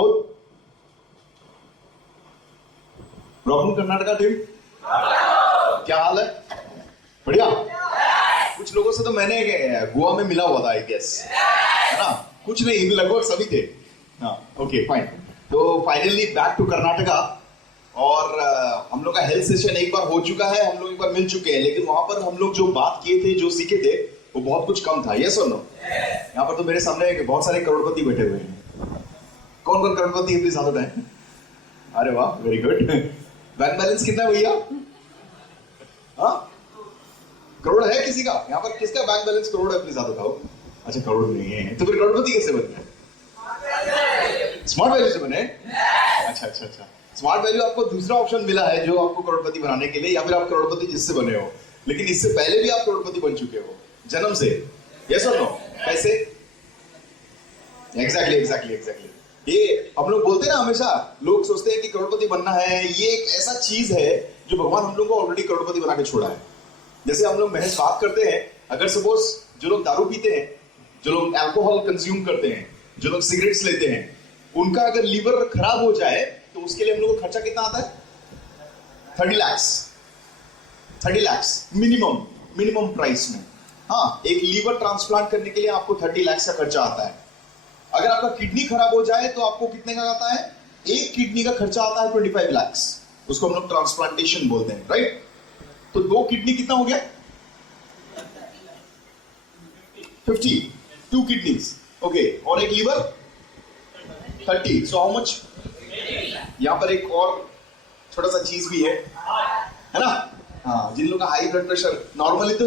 Pramod from Karnataka team, क्या हाल है? बढ़िया। कुछ लोगों से तो मैंने गोवा में मिला हुआ था आई गेस, है ना? कुछ नहीं, लगभग सभी थे। हाँ ओके फाइन। तो फाइनली बैक टू कर्नाटका, और हम लोग का हेल्थ सेशन एक बार हो चुका है, हम लोग एक बार मिल चुके हैं, लेकिन वहां पर हम लोग जो बात किए थे, जो सीखे थे, वो बहुत कुछ कम था। यस और नो? यहाँ पर तो मेरे सामने बहुत सारे करोड़पति बैठे हुए हैं। कौन कौन करोड़पति है प्लीज हाथ उठाएं। अरे वाह, वेरी गुड। बैंक बैलेंस कितना है भैया? हाँ, करोड़ है किसी का? यहाँ पर किसका बैंक बैलेंस करोड़ है? प्लीज हाथ उठाओ। अच्छा, करोड़ नहीं है, तो फिर करोड़पति कैसे बने? स्मार्ट वैल्यू से बने? अच्छा अच्छा अच्छा। स्मार्ट वैल्यू आपको दूसरा ऑप्शन मिला है जो आपको करोड़पति बनाने के लिए, या फिर आप करोड़पति जिससे बने हो, लेकिन इससे पहले भी आप करोड़पति बन चुके हो जन्म से। यस और नो? कैसे? Exactly exactly exactly. ये हम लोग बोलते हैं ना, हमेशा लोग सोचते हैं कि करोड़पति बनना है, ये एक ऐसा चीज है जो भगवान हम लोग को ऑलरेडी करोड़पति बना के छोड़ा है। जैसे हम लोग महज बात करते हैं, अगर सपोज जो लोग दारू पीते हैं, जो लोग अल्कोहल कंज्यूम करते हैं, जो लोग सिगरेट्स लेते हैं, उनका अगर लीवर खराब हो जाए तो उसके लिए हम लोग को खर्चा कितना आता है? 30 लाख मिनिमम प्राइस में। हाँ, एक लीवर ट्रांसप्लांट करने के लिए आपको 30 लाख का खर्चा आता है। अगर आपका किडनी खराब हो जाए तो आपको कितने का आता है? एक किडनी का खर्चा आता है 25 लाख। उसको हम लोग ट्रांसप्लांटेशन बोलते हैं, राइट? तो 2 किडनी कितना हो गया? 50, 2 किडनीज, ओके। और एक लीवर 30, सो हाउ मच? यहां पर एक और छोटा सा चीज भी है ना? हाँ, जिन लोगों का हाई ब्लड प्रेशर नॉर्मली तो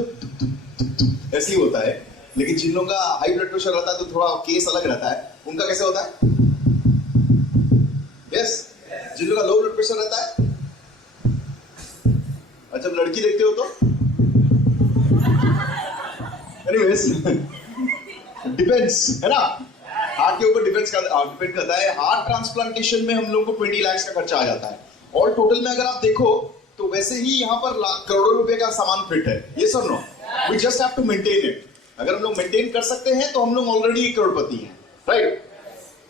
ऐसे ही होता है, लेकिन जिन लोगों का हाई ब्लड प्रेशर रहता है तो थोड़ा केस अलग रहता है। उनका कैसे होता है? यस। जिन लोगों का लो ब्लड प्रेशर रहता है, और जब लड़की देखते हो तो एनीवेज डिपेंड्स, है ना? हार्ट के ऊपर डिपेंड करता है। हार्ट ट्रांसप्लांटेशन में हम लोग को 20 लाख का खर्चा आ जाता है, और टोटल में अगर आप देखो तो वैसे ही यहाँ पर करोड़ों रुपए का सामान फिट है। यस और no? We just have to maintain it. अगर हम लोग मेंटेन कर सकते हैं तो हम लोग ऑलरेडी करोड़पति हैं, राइट?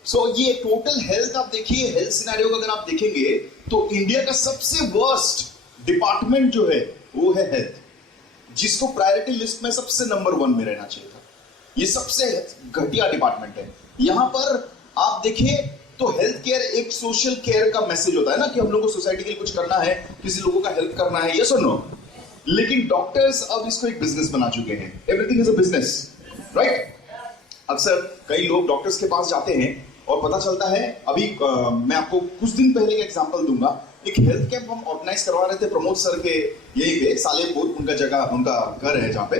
सो ये टोटल हेल्थ आप देखिए, हेल्थ सिनेरियो को अगर आप देखेंगे तो इंडिया का सबसे वर्स्ट डिपार्टमेंट जो है वो है हेल्थ, जिसको प्रायोरिटी लिस्ट में सबसे नंबर 1 में रहना चाहिए था। ये सबसे घटिया डिपार्टमेंट है। यहां पर आप देखिए तो हेल्थ केयर एक सोशल केयर का मैसेज होता है ना, कि हम लोग को सोसाइटी के लिए कुछ करना है, किसी लोगों का हेल्प करना है। यस और नो? लेकिन डॉक्टर्स अब इसको एक बिजनेस बना चुके हैं। Everything is a business, right? अक्सर कई लोग डॉक्टर्स के पास जाते हैं और पता चलता है, अभी मैं आपको कुछ दिन पहले का एग्जांपल दूंगा। एक हेल्थ कैंप हम ऑर्गेनाइज करवा रहे थे प्रमोद सर के यहीं पे सालेपुर, उनका जगह, उनका घर है जहाँ पे।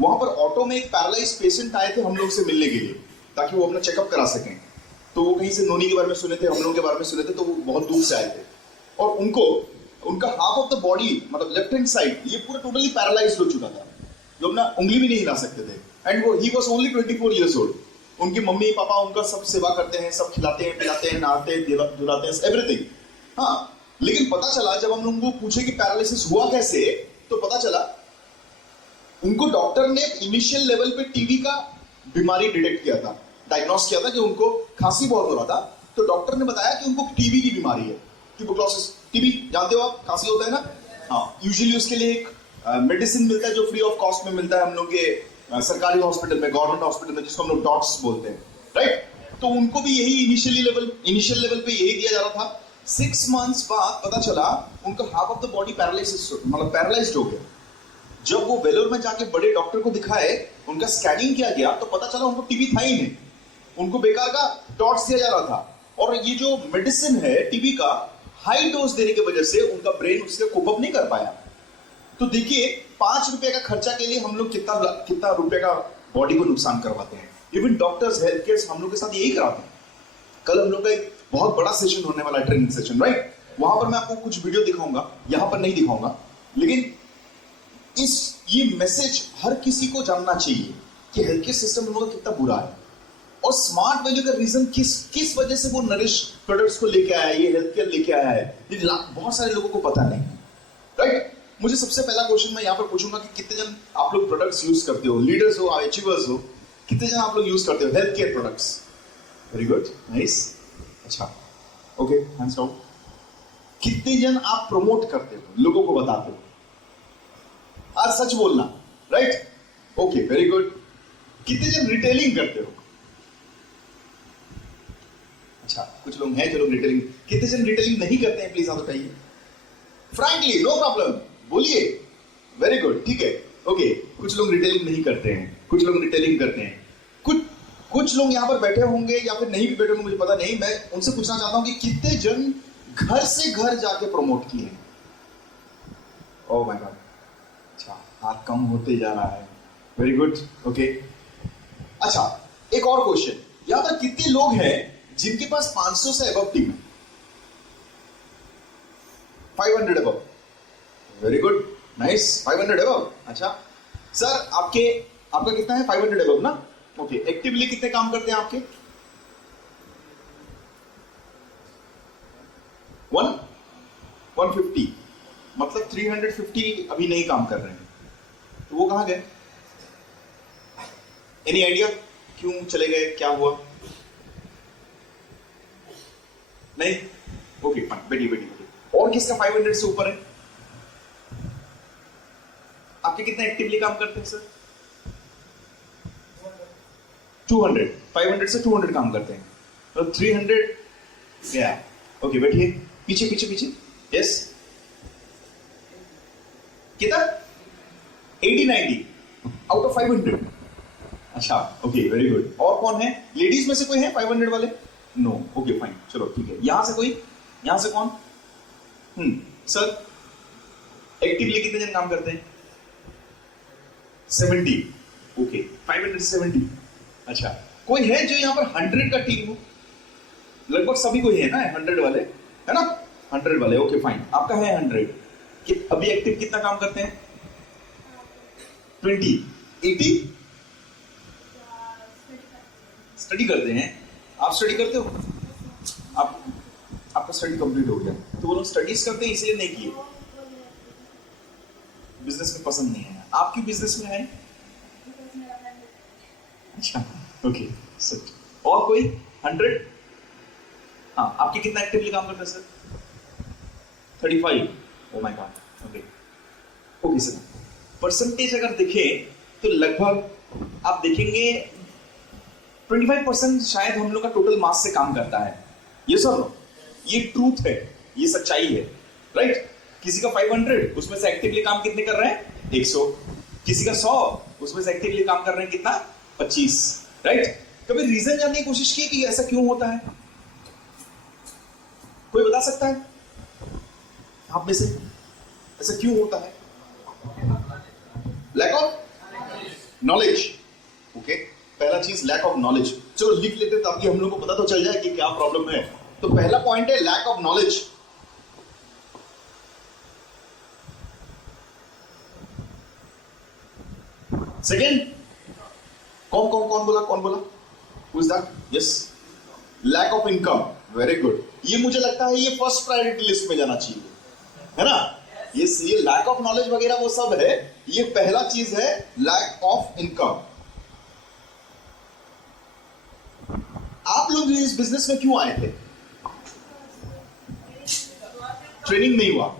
वहां पर ऑटो में एक पैरालाइज पेशेंट आए थे हम लोग से मिलने के लिए, ताकि वो अपना चेकअप करा सकें। तो वो कहीं से नोनी के बारे में सुने थे, हम लोगों के बारे में सुने थे, तो वो बहुत दूर से आए थे, और उनका हाफ ऑफ द बॉडी, मतलब लेफ्ट हैंड साइड, ये पूरा टोटली पैरालाइज्ड हो चुका था। जो अपना उंगली भी नहीं हिला सकते थे, एंड वो he was only 24 years old. उनकी मम्मी पापा उनका सब सेवा करते हैं, सब खिलाते हैं, पिलाते हैं, नहाते हैं, धुलाते हैं, एवरीथिंग। हाँ, लेकिन पता चला जब हम लोगों को पूछे कि पैरालिसिस हुआ कैसे, तो पता चला उनको डॉक्टर ने इनिशियल लेवल पे टीबी का बीमारी डिटेक्ट किया था, डायग्नोस किया था कि उनको खांसी बहुत हो रहा था। तो डॉक्टर ने बताया कि उनको टीबी की बीमारी है, ट्यूबरकुलोसिस। टीबी जानते हो आप, खांसी होता है ना? हाँ, यूजुअली उसके लिए एक मेडिसिन मिलता है जो फ्री ऑफ कॉस्ट में मिलता है हम लोग के सरकारी हॉस्पिटल में, गवर्नमेंट हॉस्पिटल में, जिसको हम लोग डॉट्स बोलते हैं, राइट? तो उनको भी यही इनिशियल लेवल पे यही दिया जा रहा था। 6 मंथ्स बाद पता चला उनका half of the body paralysis, मतलब पैरालाइज्ड हो गया। जब वो वेलोर में जाके बड़े डॉक्टर को दिखाए, उनका स्कैनिंग किया गया, तो पता चला उनको टीबी था ही नहीं, उनको बेकार का डॉट्स दिया जा रहा था। और ये जो मेडिसिन है टीबी का, हाई डोज देने की वजह से उनका ब्रेन उससे कोप अप नहीं कर पाया। तो देखिए, 5 रुपए का खर्चा के लिए हम लोग कितना रुपए का बॉडी को नुकसान करवाते हैं। इवन डॉक्टर्स, हेल्थ केयर हम लोग के साथ यही कराते हैं। कल हम लोग का एक बहुत बड़ा सेशन होने वाला है, ट्रेनिंग सेशन, राइट? वहां पर मैं आपको कुछ वीडियो दिखाऊंगा, यहां पर नहीं दिखाऊंगा, लेकिन ये मैसेज हर किसी को जानना चाहिए कि हेल्थ केयर सिस्टम हम लोग का कितना बुरा है। और स्मार्ट वैल्यू का रीजन किस वजह से वो नरिश प्रोडक्ट्स को लेके आया है, ये हेल्थ केयर लेके आया है, ये बहुत सारे लोगों को पता नहीं, राइट? मुझे सबसे पहला क्वेश्चन मैं यहाँ पर पूछूंगा कि कितने जन आप लोग प्रोडक्ट्स यूज करते हो, लीडर्स हो, अचीवर्स हो, कितने जन आप लोग यूज करते हो health care products? Very good, nice. अच्छा, ओके, हैंड्स डाउन। कितने जन आप प्रमोट करते हो, लोगों को बताते हो? आज सच बोलना, राइट? Okay, very good. कितने जन रिटेलिंग करते हो? अच्छा, कुछ लोग हैं जो लोग रिटेलिंग। कितने जन रिटेलिंग नहीं करते हैं, प्लीज हाथ उठाइए। फ्रैंकली, नो प्रॉब्लम, बोलिए। वेरी गुड, ठीक है, ओके। कुछ लोग रिटेलिंग नहीं करते हैं, कुछ लोग रिटेलिंग करते हैं। कुछ लोग यहां पर बैठे होंगे या फिर नहीं भी बैठे होंगे, मुझे पता नहीं। मैं उनसे पूछना चाहता हूं कि कितने जन घर से घर जाके प्रमोट किए हैं? ओह माय गॉड, अच्छा, हाथ कम होते जा रहा है। Very good, okay. अच्छा, एक और क्वेश्चन, यहां पर कितने लोग हैं जिनके पास 500 से अबव टीम है? 500 above, very good, nice, 500 above. अच्छा सर, आपका कितना है? 500 अबव ना? ओके, एक्टिवली कितने काम करते हैं आपके? 150, मतलब 350 अभी नहीं काम कर रहे हैं, तो वो कहां गए? एनी आइडिया क्यों चले गए, क्या हुआ? नहीं, ओके, बैठिए। और किसका 500 से ऊपर है? आपके कितने एक्टिवली काम करते हैं सर? 200, 500 से 200 काम करते हैं, तो 300 गया। ओके, बैठिए, पीछे, यस। कितना? 80, 90 आउट ऑफ 500। अच्छा, ओके, वेरी गुड। और कौन है? लेडीज में से कोई है 500 वाले? नो, ओके, फाइन, चलो ठीक है। यहां से कोई? यहां से कौन? सर, एक्टिवली कितने जन काम करते हैं? 70, ओके, 500 से 70। अच्छा, कोई है जो यहां पर 100 का टीम हो? लगभग सभी कोई है ना 100 वाले, है ना? 100 वाले, ओके, फाइन, आपका है 100। अभी एक्टिव कितना काम करते हैं? 20, 80 स्टडी करते हैं। आप स्टडी करते हो? आपका स्टडी कंप्लीट हो गया, तो वो लोग स्टडीज करते हैं इसलिए नहीं किए, बिजनेस में पसंद नहीं है। आपकी बिजनेस में है? अच्छा, ओके, सच। और कोई 100? हाँ, आपके कितना एक्टिवली काम करते हैं sir? 35, oh my God, okay sir. Percentage अगर देखें तो लगभग आप देखेंगे 25% शायद हम लोग का टोटल मास से काम करता है। ये सर, ये ट्रूथ है, ये सच्चाई है, राइट? किसी का 500, उसमें से एक्टिवली काम कितने कर रहे हैं? 100। किसी का 100, उसमें से एक्टिवली काम कर रहे हैं कितना? 25, राइट? कभी रीजन जानने की कोशिश की कि ऐसा क्यों होता है? कोई बता सकता है आप में से? ऐसा क्यों होता है? Lack of knowledge, okay. पहला चीज लैक ऑफ नॉलेज। चलो लिख लेते ताकि हम लोग को पता तो चल जाए कि क्या प्रॉब्लम है। तो पहला पॉइंट है लैक ऑफ नॉलेज। सेकेंड, कौन बोला? Who is that? Yes, lack of income, very good. ये मुझे लगता है ये फर्स्ट प्रायोरिटी लिस्ट में जाना चाहिए, है ना? ये लैक ऑफ नॉलेज वगैरह वो सब है, ये पहला चीज है लैक ऑफ इनकम। आप लोग इस बिजनेस में क्यों आए थे? ट्रेनिंग नहीं हुआ,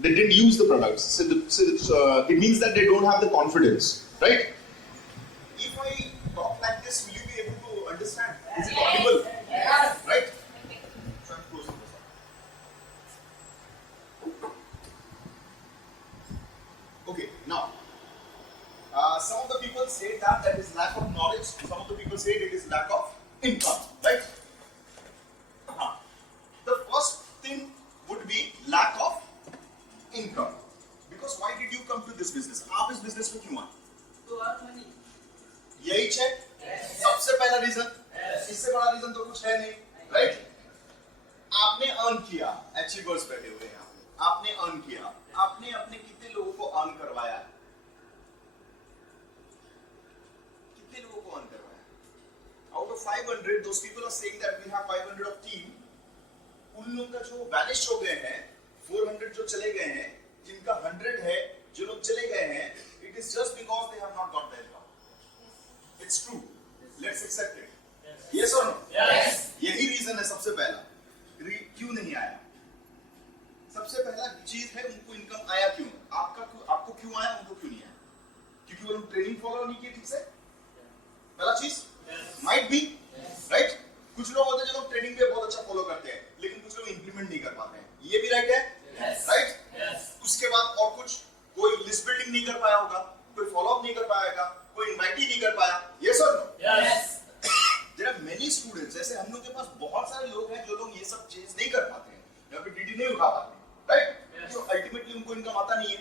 they didn't use the products, so it means that they don't have the confidence, right? If I talk like this, will you be able to understand? Is it audible? Yes. Right? So I'm closing this up. Okay, now some of the people say that is lack of knowledge, some of the people say it is lack of income, right? The first thing would be lack of income, because why did you come to this business? आप इस business में क्यों आए? To earn money. यही है सबसे पहला reason. इससे बड़ा रीजन तो कुछ है नहीं, राइट? आपने अर्न किया, अचीवर्स बैठे हुए हैं, आपने अर्न किया, आपने अपने कितने लोगों को अर्न करवाया? कितने लोगों को अर्न करवाया? Out of 500, those people are saying that we have 500 of team. उन लोगों का जो वैनिश हो गए हैं, 400 जो चले गए हैं, जिनका 100 है, जो लोग चले गए हैं, it is just because they have not got their job. It's true. Let's accept it. Yes और नो? यही रीजन है सबसे पहला क्यों नहीं आया। सबसे पहला चीज है उनको इनकम आया क्यों, आपको क्यों आया, उनको क्यों नहीं आया, क्योंकि वो लोग ट्रेनिंग फॉलो नहीं किए ठीक से। पहला चीज माइट बी राइट। कुछ लोग होते हैं जो ट्रेनिंग पे बहुत अच्छा फॉलो करते हैं लेकिन कुछ लोग इंप्लीमेंट नहीं कर पाते हैं, ये भी राइट है राइट। उसके बाद और कुछ, कोई लिस्ट बिल्डिंग नहीं कर पाया होगा, कोई फॉलो अप नहीं कर पाएगा, कोई इनवाइट ही नहीं कर पाया। यस और no? There are many students, ऐसे हम लोग के पास बहुत सारे लोग हैं जो लोग ये सब चीज नहीं कर पाते हैं या फिर डीडी नहीं उठा पाते राइट, तो अल्टीमेटली उनको इनकम आता नहीं है।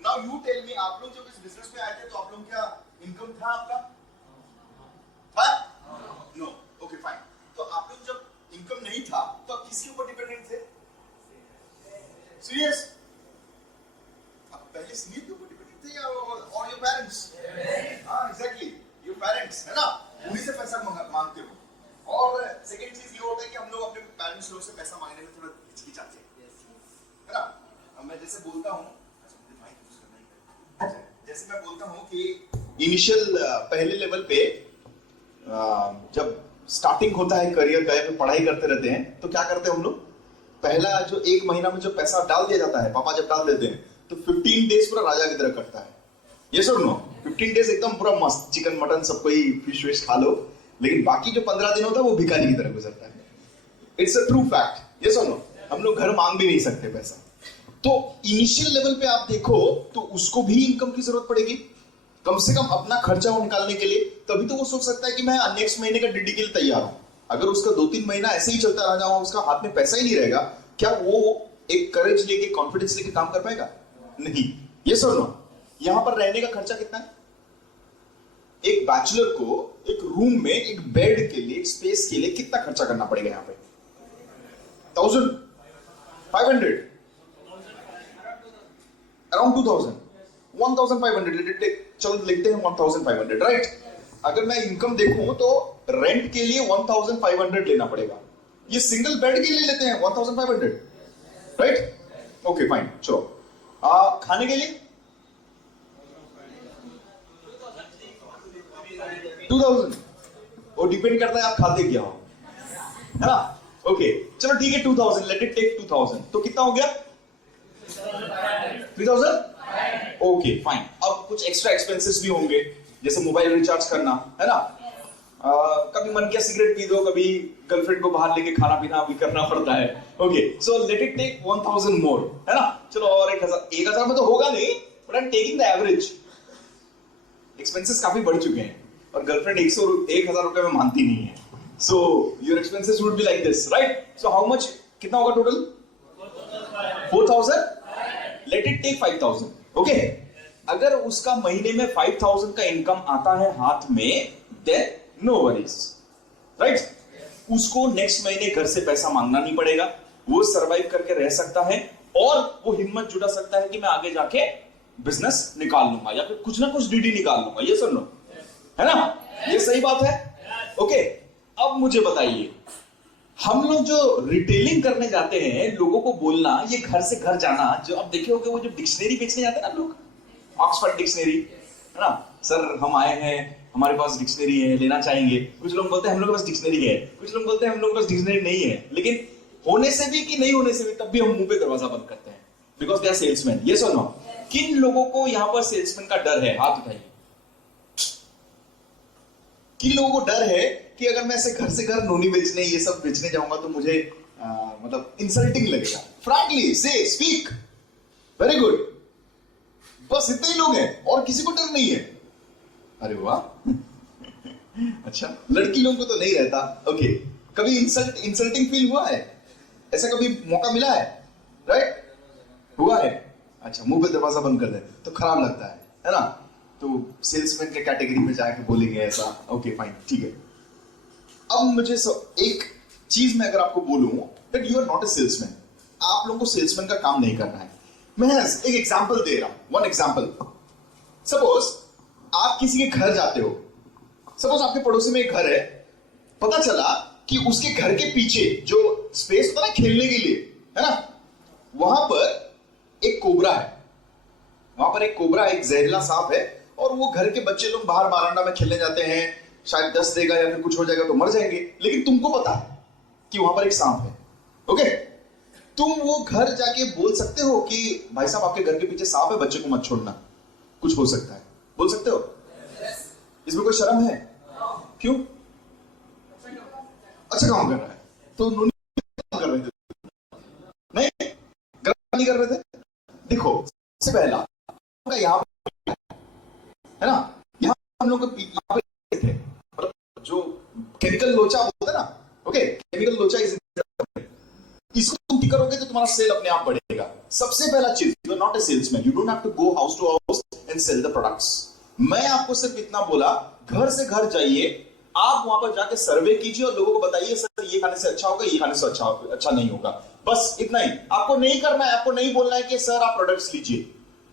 नाउ यू टेल मी, आप लोग जब इस बिजनेस में आए थे तो आप लोग क्या इनकम था आपका? था? No, okay fine. तो आप लोग जब इनकम नहीं था तो आप किसके ऊपर डिपेंडेंट थे? सीरियस? आप पहले सीनियर के ऊपर डिपेंडेंट थे या और योर पेरेंट्स? हाँ एग्जैक्टली, योर पेरेंट्स है ना, उन्हीं से पैसा मांगते हो। और सेकंड चीज ये होता है कि हम लोग अपने पेरेंट्स लोग से पैसा मांगने में थोड़ा हिचकिचाते हैं, है ना। अब मैं जैसे बोलता हूँ, जैसे मैं बोलता हूँ कि इनिशियल पहले लेवल पे जब स्टार्टिंग होता है करियर का या फिर पढ़ाई करते रहते हैं तो क्या करते हैं हम लोग, पहला जो 1 महीना में जो पैसा डाल दिया जाता है, पापा जब डाल देते हैं तो 15 डेज पूरा राजा की तरह कटता है। यस और नो? 15 डेज एकदम पूरा मस्त, चिकन मटन सब कोई फिश विश खा लो, लेकिन बाकी जो 15 दिन होता है वो भिखारी की तरह गुजरता है। It's a true fact. Yes और नो? हम लोग घर मांग भी नहीं सकते पैसा। तो इनिशियल लेवल पे आप देखो तो उसको भी इनकम की जरूरत पड़ेगी, कम से कम अपना खर्चा वो निकालने के लिए, तभी तो वो सोच सकता है कि मैं नेक्स्ट महीने का डीडी के लिए तैयार हूं। अगर उसका 2-3 महीना ऐसे ही चलता रह जाऊंगा, उसका हाथ में पैसा ही नहीं रहेगा, क्या वो एक करेज लेके कॉन्फिडेंस लेके काम कर पाएगा? नहीं। यस और नो? यहां पर रहने का खर्चा कितना है? एक बैचलर को एक रूम में एक बेड के लिए, एक स्पेस के लिए कितना खर्चा करना पड़ेगा यहां पे? 1500 अराउंड 2000 1500 लेट इट टेक, चलो लिखते हैं 1500 राइट। अगर मैं इनकम देखूं तो रेंट के लिए 1500 लेना पड़ेगा, ये सिंगल बेड के लिए लेते हैं 1500 राइट। ओके फाइन, चलो खाने के लिए 2000, वो डिपेंड करता है आप खाते क्या हो, है ना। ओके चलो ठीक है 2000, लेट इट टेक 2000, तो कितना हो गया? 3000। Okay fine. अब कुछ एक्स्ट्रा एक्सपेंसेस भी होंगे, जैसे मोबाइल रिचार्ज करना, है ना। कभी मन किया सिगरेट पी दो, कभी गर्लफ्रेंड को बाहर लेके खाना पीना भी करना पड़ता है। Okay so let it take 1000 more, है ना। चलो और 1000 में तो होगा नहीं, but I am taking the average. Expenses काफी बढ़ चुके हैं और गर्लफ्रेंड 1000 रुपए में मानती नहीं है, so your expenses would be like this right. So how much, कितना होगा total? 4000। Let it take 5000। Okay, अगर उसका महीने में 5000 का इनकम आता है हाथ में, देन नो वरीज राइट। उसको नेक्स्ट महीने घर से पैसा मांगना नहीं पड़ेगा, वो सरवाइव करके रह सकता है और वो हिम्मत जुटा सकता है कि मैं आगे जाके बिजनेस निकाल लूंगा या फिर कुछ ना कुछ डीडी निकाल लूंगा। ये सुन लो, है ना, ये सही बात है। ओके अब मुझे बताइए, हम लोग जो रिटेलिंग करने जाते हैं, लोगों को बोलना, ये घर से घर जाना, जो अब देखे होगे वो जो डिक्शनरी बेचने जाते हैं ना लोग, ऑक्सफोर्ड डिक्शनरी, है ना, सर हम आए हैं, हमारे पास डिक्शनरी है, लेना चाहेंगे। कुछ लोग बोलते हैं हम लोग के पास डिक्शनरी है, कुछ लोग बोलते हैं हम लोग के पास डिक्शनरी नहीं है, लेकिन होने से भी कि नहीं होने से भी तब भी हम मुंह पे दरवाजा बंद करते हैं, because they are salesman. Yes और नो? किन लोगों को यहां पर सेल्समैन का डर है? हाथ उठाइए। किन लोगों को डर है कि अगर मैं ऐसे घर से घर नोनी बेचने, ये सब बेचने जाऊंगा तो मुझे मतलब इंसल्टिंग लगेगा? फ्रैंकली से स्पीक। वेरी गुड, बस इतने ही लोग हैं और किसी को डर नहीं है। अरे वाह अच्छा, लड़की लोगों को तो नहीं रहता। ओके, कभी इंसल्टिंग फील हुआ है? ऐसा कभी मौका मिला है? राइट, हुआ है। अच्छा, मुंह पे दरवाजा बंद कर दे तो खराब लगता है ना, तो सेल्समैन के कैटेगरी में जाके बोलेंगे ऐसा। ओके फाइन, ठीक है। अब मुझे एक चीज मैं अगर आपको बोलूं that you are not a salesman, आप लोगों को सेल्समैन का काम नहीं करना है। मैं एक एग्जांपल दे रहा हूं, वन एग्जांपल। सपोज आप किसी के घर जाते हो, सपोज आपके पड़ोसी में एक घर है, पता चला कि उसके घर के पीछे जो स्पेस होता है ना खेलने के लिए, है ना, वहां पर एक कोबरा है, वहां पर एक कोबरा, एक जहरीला सांप है, और वो घर के बच्चे लोग बाहर बारांडा में खेलने जाते हैं, शायद 10 देगा या फिर कुछ हो जाएगा तो मर जाएंगे, लेकिन तुमको पता है कि वहां पर एक सांप है। ओके, तुम वो घर जाके बोल सकते हो कि भाई साहब आपके घर के पीछे सांप है, बच्चे को मत छोड़ना, कुछ हो सकता है, बोल सकते हो? इसमें कोई शर्म है? क्यों? अच्छा काम कर रहा है तो नूनी कर रहे थे, नहीं गलत नहीं कर रहे थे। देखो सबसे पहला यहाँ है ना, यहाँ हम लोग यहाँ पे थे, जो केमिकल लोचा बोलते हैं ना, ओके, केमिकल लोचा इसको तुम ठीक करोगे तो तुम्हारा सेल अपने आप बढ़ेगा। सबसे पहला चीज, you are not a salesman, you don't have to go house to house and sell the products. मैं आपको सिर्फ इतना बोला, घर से घर जाइए, आप वहां पर जाके सर्वे कीजिए और लोगों को बताइए सर ये खाने से अच्छा होगा, ये खाने से अच्छा नहीं होगा, बस इतना ही। आपको नहीं करना है, आपको नहीं बोलना है कि सर आप प्रोडक्ट्स लीजिए,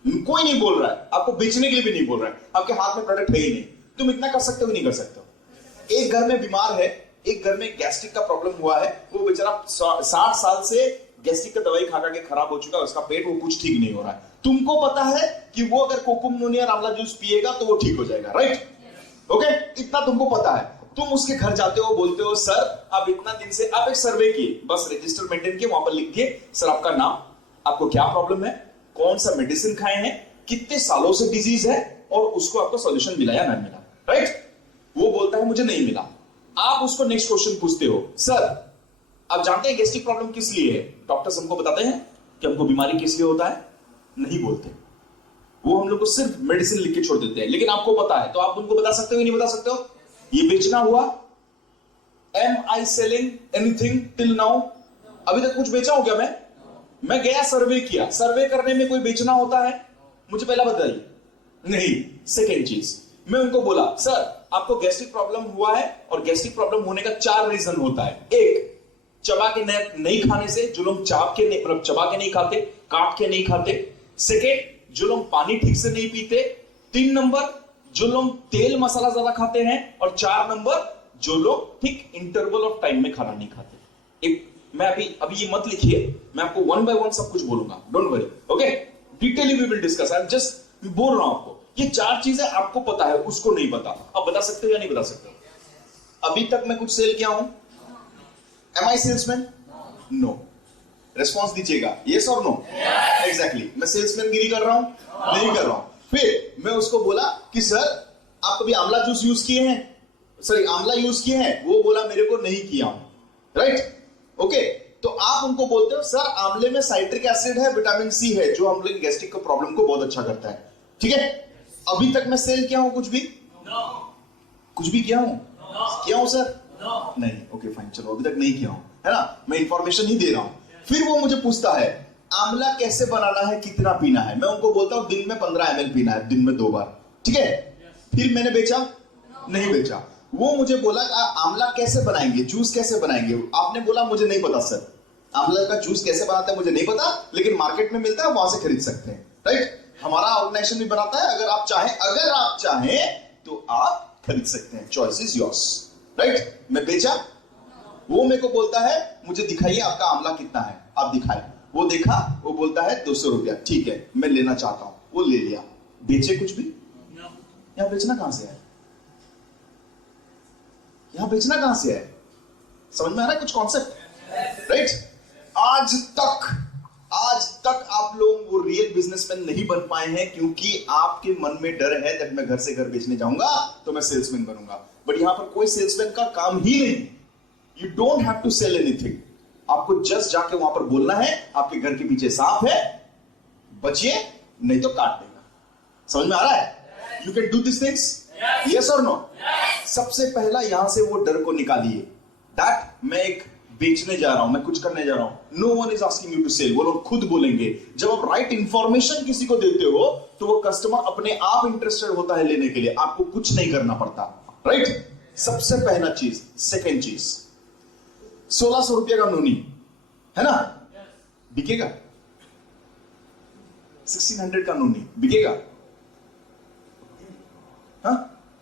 कोई नहीं बोल रहा है, आपको बेचने के लिए भी नहीं बोल रहा है, आपके हाथ में प्रोडक्ट है ही नहीं, तुम इतना कर सकते हो नहीं कर सकते हो। एक घर में बीमार है, एक घर में गैस्ट्रिक का प्रॉब्लम हुआ है, वो बेचारा 60 साल से गैस्ट्रिक का दवाई खा के खराब हो चुका है, उसका पेट वो कुछ ठीक नहीं हो रहा है। तुमको पता है कि वो अगर कोकुम नूनी और आंवला जूस पिएगा तो वो ठीक हो जाएगा, राइट? ओके, इतना तुमको पता है। तुम उसके घर जाते हो, बोलते हो सर आप इतना दिन से, आप एक सर्वे किए, बस रजिस्टर मेंटेन किए, वहां पर लिख दिए सर आपका नाम, आपको क्या प्रॉब्लम है, कौन सा मेडिसिन खाए हैं, कितने सालों से डिजीज है और उसको आपको सॉल्यूशन मिला या नहीं मिला, राइट? वो बोलता है मुझे नहीं मिला। आप उसको नेक्स्ट क्वेश्चन पूछते हो, सर आप जानते हैं गैस्ट्रिक प्रॉब्लम किस लिए है? डॉक्टर्स हमको बताते हैं कि हमको बीमारी किस लिए होता है? नहीं बोलते, वो हम लोग को सिर्फ मेडिसिन लिख के छोड़ देते हैं, लेकिन आपको पता है तो आप उनको बता सकते हो या नहीं बता सकते हो? ये बेचना हुआ, एम आई सेलिंग एनीथिंग टिल नाउ? अभी तक कुछ बेचा हो क्या? मैं गया सर्वे किया, सर्वे करने में कोई बेचना होता है? मुझे पहला बताइए, नहीं। सेकेंड चीज, मैं उनको बोला सर आपको गैस्ट्रिक प्रॉब्लम हुआ है और गैस्ट्रिक प्रॉब्लम होने का 4 रीजन होता है। एक, चबा के नहीं खाने से, जो लोग चबा के नहीं खाते, काट के नहीं खाते। सेकेंड, जो लोग पानी ठीक से नहीं पीते। 3 नंबर, जो लोग तेल मसाला ज्यादा खाते हैं। और 4 नंबर, जो लोग ठीक इंटरवल ऑफ टाइम में खाना नहीं खाते। एक, मैं अभी ये मत लिखिए, मैं आपको 1 by 1 सब कुछ बोलूंगा, don't worry, okay? Detailly we will discuss, I am just बोल रहा हूं आपको, ये 4 चीजें आपको पता है, उसको नहीं पता। अब बता सकते हो या नहीं बता सकते हो? अभी तक मैं कुछ सेल किया हूं? एम आई सेल्समैन? नो। रिस्पॉन्स दीजिएगा, यस और नो? एग्जैक्टली। मैं सेल्समैन गिरी कर रहा हूं? नहीं कर रहा हूं। फिर मैं उसको बोला कि सर आप कभी आंवला जूस यूज किए हैं? सॉरी, आंवला यूज किए हैं? वो बोला मेरे को नहीं किया हूं, राइट? ओके, तो आप उनको बोलते हो सर आंवले में साइट्रिक एसिड है, विटामिन सी है, जो हम लोग गैस्ट्रिक का प्रॉब्लम को बहुत अच्छा करता है, ठीक है? अभी तक मैं सेल किया हूं कुछ भी? कुछ भी किया हूं? किया हूं सर? नहीं। ओके फाइन, चलो अभी तक नहीं किया हूं, है ना? मैं इंफॉर्मेशन ही दे रहा हूं। फिर वो मुझे पूछता है आंवला कैसे बनाना है, कितना पीना है? मैं उनको बोलता हूं दिन में 15 ml पीना है, दिन में 2 बार, ठीक है? फिर मैंने बेचा? नहीं बेचा। वो मुझे बोला आंवला कैसे बनाएंगे, जूस कैसे बनाएंगे? आपने बोला मुझे नहीं पता सर, आंवला का जूस कैसे बनाते हैं मुझे नहीं पता, लेकिन मार्केट में मिलता है, वहां से खरीद सकते हैं, राइट? हमारा ऑर्गेनाइजेशन भी बनाता है, अगर आप चाहें तो आप खरीद सकते हैं, चॉइस इज योर्स, राइट? मैं बेचा, वो मेरे को बोलता है मुझे दिखाइए आपका आंवला कितना है, आप दिखाए। वो देखा, वो बोलता है 200 रुपया, ठीक है मैं लेना चाहता हूं, वो ले लिया। बेचे कुछ भी? यहां बेचना कहां से है? यहां बेचना कहां से है? समझ में आ रहा है कुछ कॉन्सेप्ट, राइट? आज तक आप लोग वो रियल बिजनेसमैन नहीं बन पाए हैं, क्योंकि आपके मन में डर है जब मैं घर से घर बेचने जाऊंगा तो मैं सेल्समैन बनूंगा। बट यहां पर कोई सेल्समैन का काम ही नहीं, you don't have to sell anything. आपको जस्ट जाके वहां पर बोलना है आपके घर के पीछे सांप है, बचिए नहीं तो काट देगा। समझ में आ रहा है? You can do this things, yes और नो? सबसे पहला यहां से वो डर को निकालिए, दैट मैं एक बेचने जा रहा हूं, मैं कुछ करने जा रहा हूं। No one is asking you to sell, वो लोग खुद बोलेंगे। जब आप राइट इंफॉर्मेशन किसी को देते हो तो वो कस्टमर अपने आप इंटरेस्टेड होता है लेने के लिए, आपको कुछ नहीं करना पड़ता, राइट? सबसे पहला चीज। सेकेंड चीज, 1600 रुपये का नूनी है ना, बिकेगा? 1600 का नूनी बिकेगा?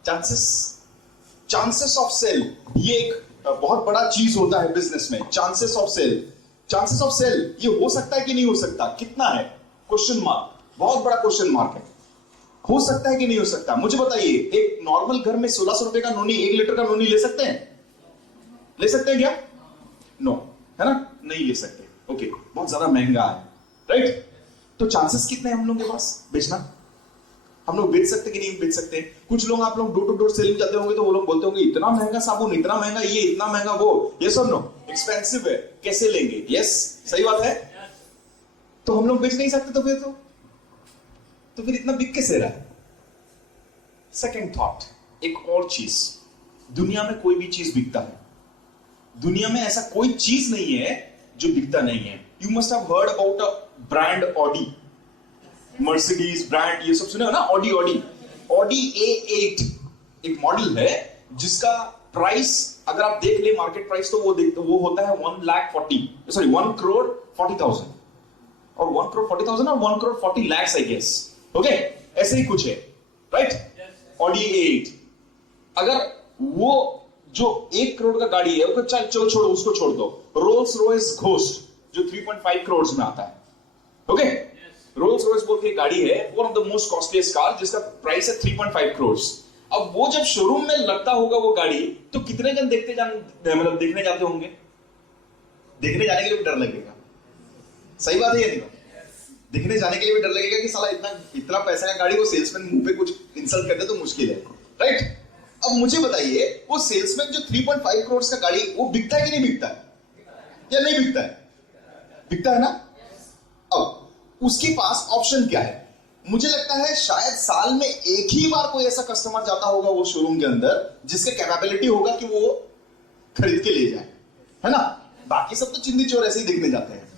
चांसेस ऑफ सेल, ये एक बहुत बड़ा चीज होता है बिजनेस में। चांसेस ऑफ सेल ये हो सकता है कि नहीं हो सकता? कितना है? क्वेश्चन मार्क, बहुत बड़ा क्वेश्चन मार्क है। हो सकता है कि नहीं हो सकता? मुझे बताइए, एक नॉर्मल घर में 1600 रुपए का नोनी, 1 लीटर का नोनी ले सकते हैं? ले सकते हैं क्या? नो, है ना? नहीं ले सकते। ओके, बहुत ज्यादा महंगा है, राइट? तो चांसेस कितने हैं हम लोगों के पास बेचना? हम लोग बेच सकते कि नहीं बेच सकते? कुछ लोग, आप लोग डोर टू डोर सेलिंग करते होंगे तो वो लोग बोलते होंगे इतना महंगा साबुन, इतना महंगा ये, इतना महंगा वो। ये सब नो, एक्सपेंसिव है, कैसे लेंगे? यस, सही बात है। तो हम लोग बेच नहीं सकते तो फिर इतना बिक कैसे रहा है? सेकेंड थॉट, एक और चीज, दुनिया में कोई भी चीज बिकता है। दुनिया में ऐसा कोई चीज नहीं है जो बिकता नहीं है। You must have heard about a brand Audi, Mercedes brand, ये सब सुने हो ना? ऑडी A8 एक मॉडल है जिसका प्राइस अगर आप देख ले मार्केट प्राइस, तो वो होता है 1,40,000 और 1,40,000 और 1,40 lakhs आई गेस। ओके, ऐसे ही कुछ है, राइट? ऑडी A8 अगर वो जो 1 करोड़ का गाड़ी है, वो चल छोड़ो, उसको छोड़ दो। रोल्स रॉयस घोस्ट जो 3.5 करोड़ में आता है, ओके? रोल्स रॉयस बोल के गाड़ी है, one of the most costliest car, जिसका प्राइस है 3.5 करोड़। अब वो जब शोरूम में लगता होगा वो गाड़ी, तो कितने जन देखने जाते होंगे? देखने जाने के लिए भी डर लगेगा। सही बात है या नहीं? देखने जाने के लिए भी डर लगेगा कि साला इतना पैसा का गाड़ी, वो सेल्समैन मुंह पे कुछ इंसल्ट कर दे तो मुश्किल है, राइट? अब मुझे बताइए, वो सेल्समैन जो 3.5 करोड़ का गाड़ी, वो बिकता है कि नहीं बिकता है? या नहीं बिकता है? बिकता है ना? अब उसके पास ऑप्शन क्या है? मुझे लगता है शायद साल में एक ही बार कोई ऐसा कस्टमर जाता होगा वो शोरूम के अंदर, जिसके कैपेबिलिटी होगा कि वो खरीद के ले जाए, है ना? बाकी सब तो चिंदी चोर ऐसे ही देखने जाते हैं,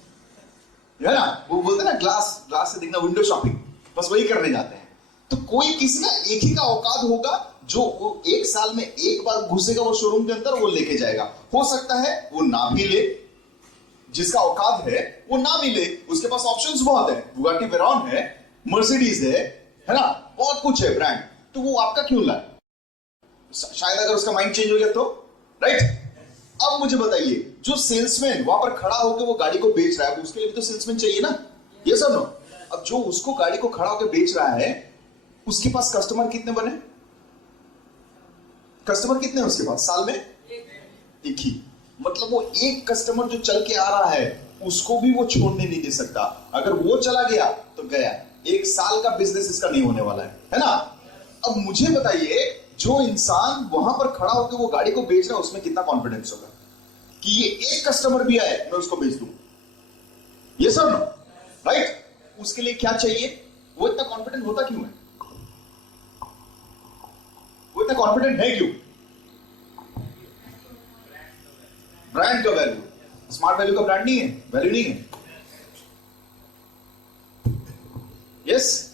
है ना? वो बोलते हैं ना, ग्लास से देखना, विंडो शॉपिंग, बस वही करने जाते हैं। तो कोई किसी का एक ही का औकात होगा जो वो एक साल में एक बार घुसेगा वो शोरूम के अंदर, वो लेके जाएगा। हो सकता है वो ना भी ले, जिसका औकात है वो ना भी ले। उसके पास ऑप्शंस बहुत है, बुगाटी वेरॉन है, मर्सिडीज है ना? बहुत कुछ है ब्रांड। तो वो आपका क्यों लाए? शायद अगर उसका माइंड चेंज हो गया तो, राइट? अब मुझे बताइए, जो सेल्समैन वहां पर खड़ा होकर वो गाड़ी को बेच रहा है, उसके लिए भी तो सेल्समैन चाहिए ना? ये सब नो। अब जो उसको गाड़ी को खड़ा होकर बेच रहा है, उसके पास कस्टमर कितने बने? कस्टमर कितने उसके पास साल में? एक ही। मतलब वो एक कस्टमर जो चल के आ रहा है, उसको भी वो छोड़ने नहीं दे सकता। अगर वो चला गया तो गया, एक साल का बिजनेस इसका नहीं होने वाला है ना? अब मुझे बताइए, जो इंसान वहां पर खड़ा होकर वो गाड़ी को बेच रहा है, उसमें कितना कॉन्फिडेंस होगा कि ये एक कस्टमर भी आए मैं उसको बेच दूं? ये सब ना, राइट? उसके लिए क्या चाहिए? वो इतना कॉन्फिडेंट होता क्यों है? वो इतना कॉन्फिडेंट है क्यों? ब्रांड का वैल्यू। स्मार्ट वैल्यू का ब्रांड नहीं है, वैल्यू नहीं है। Yes,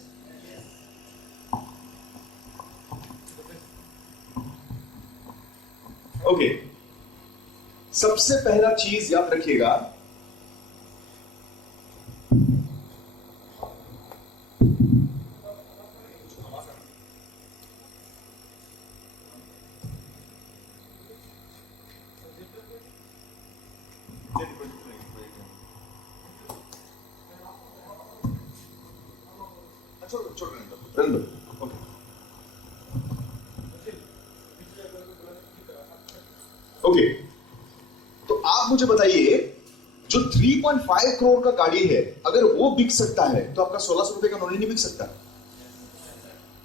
okay. सबसे पहला चीज याद रखिएगा, ओके। तो आप मुझे बताइए, जो 3.5 करोड़ का गाड़ी है, अगर वो बिक सकता है तो आपका 1600 रुपए का नोनी नहीं बिक सकता?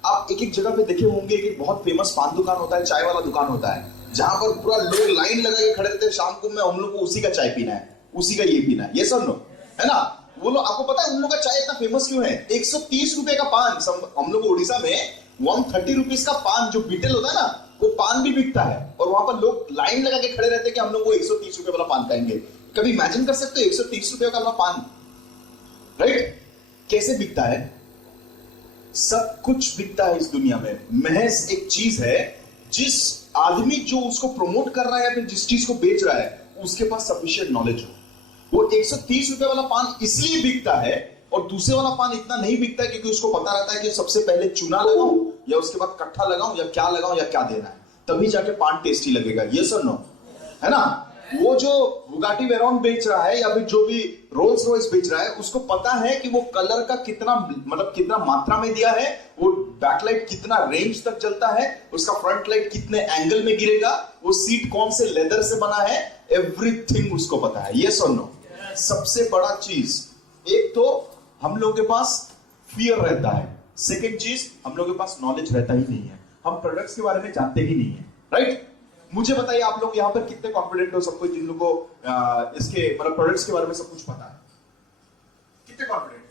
आप एक एक जगह पे देखे होंगे कि बहुत फेमस पान दुकान होता है, चाय वाला दुकान होता है, जहां पर पूरा लोग लाइन लगा के खड़े रहते हैं शाम को, में हम लोग को उसी का चाय पीना है, उसी का ये पीना है, ये सब नो, है ना? वो लोग, आपको पता है उन लोग का चाय इतना फेमस क्यों है? 130 रुपए का पान, हम लोग उड़ीसा में 130 रुपीज का पान जो बीटेल होता है ना, वो पान भी बिकता है, और वहां पर लोग लाइन लगा के खड़े रहते हैं कि हम लोग वो 130 रुपए वाला पान खाएंगे। कभी इमेजिन कर सकते हो 130 रुपए वाला पान, राइट? कैसे बिकता है? सब कुछ बिकता है इस दुनिया में, महज एक चीज है, जिस आदमी जो उसको प्रमोट कर रहा है या फिर जिस चीज को बेच रहा है, उसके पास सफिशिएंट नॉलेज हो। वो 130 रुपए वाला पान इसलिए बिकता है और दूसरे वाला पान इतना नहीं बिकता है क्योंकि उसको पता रहता है कि सबसे पहले चूना लगाऊं या उसके बाद कट्ठा लगाऊं या क्या लगाऊं या क्या देना है, तभी जाके पान टेस्टी लगेगा। ये सब नो, है ना? वो जो बुगाटी वेरॉन बेच रहा है या फिर जो भी रोल्स रॉयस बेच रहा है, उसको पता है कि वो कलर का कितना मतलब कितना मात्रा में दिया है, वो बैकलाइट कितना रेंज तक चलता है, उसका फ्रंट लाइट कितने एंगल में गिरेगा, वो सीट कौन से लेदर से बना है, एवरीथिंग उसको पता है। यस और नो? सबसे बड़ा चीज, एक तो हम लोगों के पास फियर रहता है, सेकेंड चीज हम लोगों के पास नॉलेज रहता ही नहीं है, हम प्रोडक्ट्स के बारे में जानते ही नहीं है। राइट? मुझे बताइए आप लोग यहाँ पर कितने कॉन्फिडेंट हो, सबको जिन लोगों को इसके मतलब प्रोडक्ट्स के बारे में सब कुछ पता है? कितने कॉन्फिडेंट?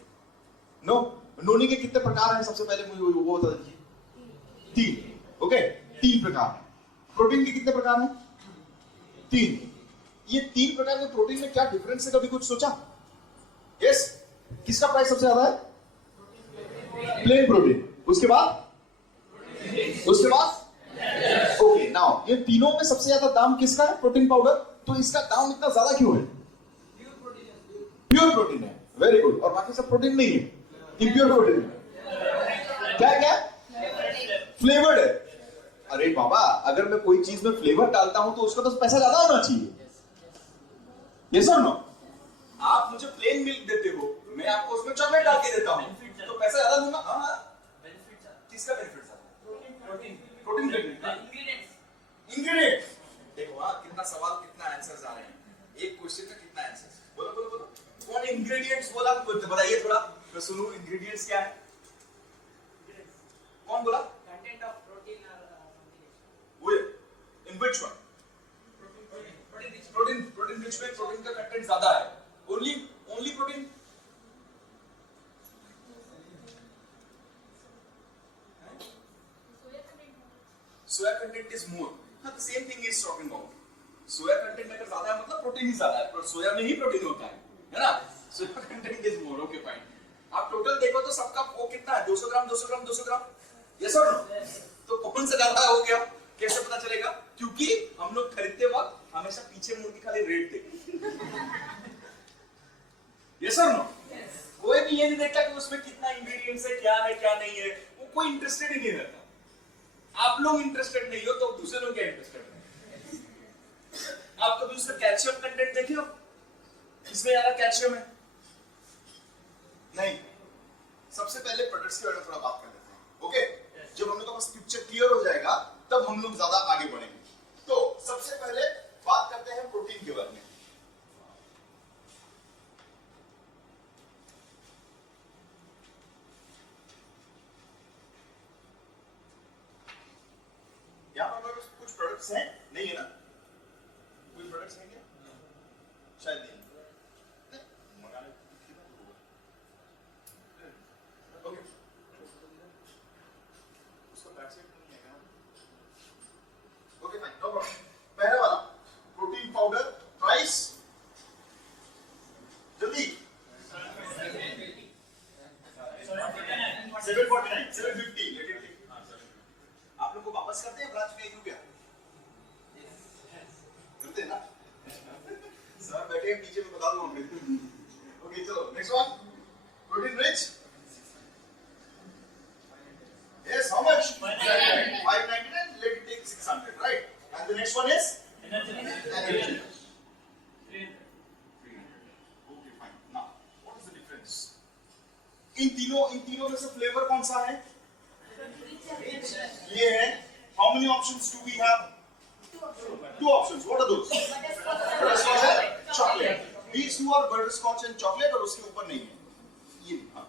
नो? नोनी के कितने प्रकार हैं? सबसे पहले मुझे वो बता दीजिए। 3। ओके, 3 प्रकार। प्रोटीन के कितने प्रकार हैं? 3। ये 3 प्रकार के प्रोटीन में क्या डिफरेंस है, कभी कुछ सोचा? यस? किसका प्राइस सबसे ज्यादा है? Plain protein. उसके बाद ओके, नाउ ये तीनों में सबसे ज्यादा दाम किसका है? Protein powder. तो इसका दाम इतना ज्यादा क्यों है? प्योर प्रोटीन है। Very good. और बाकी सब प्रोटीन नहीं है, इम्प्योर प्रोटीन है। क्या फ्लेवर्ड है। अरे बाबा, अगर मैं कोई चीज में फ्लेवर डालता हूं तो उसका तो पैसा ज्यादा होना चाहिए। यस और नो? आप मुझे प्लेन मिल्क देते हो, मैं आपको उसमें चॉकलेट डाल के देता हूं, तो पैसा ज्यादा दूंगा। किसका बेनिफिट? Protein ingredients. देखो कितना सवाल, कितना आंसर्स आ रहे हैं, एक क्वेश्चन का कितना आंसर्स। बोलो कौन इंग्रेडिएंट्स बोला? बताइए थोड़ा, मैं सुनूं। इंग्रेडिएंट्स क्या है? कौन बोला? कंटेंट ऑफ प्रोटीन और in which one? Protein rich में प्रोटीन का कंटेंट ज्यादा है। Only protein. Soya content is more. The same thing is talking about. Soya content अगर ज्यादा है मतलब प्रोटीन ही ज्यादा है, पर सोया में ही प्रोटीन होता है ना? Soya content is more. Okay fine. आप टोटल देखो तो सबका वो कितना है? 200 ग्राम 200 ग्राम 200 ग्राम। यस और नो? तो कौन सा ज्यादा हो गया? कैसे पता चलेगा? क्योंकि हम लोग खरीदते वक्त हमेशा पीछे मुड़ के खाली रेट देखते। यस और नो? कोई भी ये नहीं देखता कि उसमें कितना इंग्रेडिएंट्स है, क्या है क्या नहीं है, वो कोई इंटरेस्टेड ही नहीं रहता। आप लोग इंटरेस्टेड नहीं हो तो दूसरे लोग क्या इंटरेस्टेड है? आप कभी उसका कैल्शियम कंटेंट देखे हो? इसमें ज्यादा कैल्शियम है नहीं। सबसे पहले प्रोडक्ट्स के बारे में थोड़ा बात कर लेते हैं। ओके, जब हम लोग का बस पिक्चर क्लियर हो जाएगा तब हम लोग ज्यादा आगे बढ़ेंगे। तो सबसे पहले बात करते हैं प्रोटीन के बारे में। यहाँ पर कुछ प्रोडक्ट्स हैं, नहीं है ना? कोई प्रोडक्ट्स हैं क्या? शायद नहीं। मंगाने ओके, उसका बैक साइड नहीं है क्या? Okay fine, no problem. पहला वाला प्रोटीन पाउडर, प्राइस जल्दी 749 750। Let it take. आप लोग को वापस करते हैं ब्रांच में? क्या करते हैं ना? सर बैठे हैं पीछे में, बता दूं हमें। ओके चलो next one, protein rich. Yes, how much? 599. Let it take 600, right? And the next one is energy. Okay, fine. Now, what is the difference? इन तीनों में से फ्लेवर कौन सा है? ये है। How many options do we have? 2 options. What are those? Butterscotch and chocolate. These two are butterscotch and chocolate, और उसके ऊपर नहीं है ये। हाँ,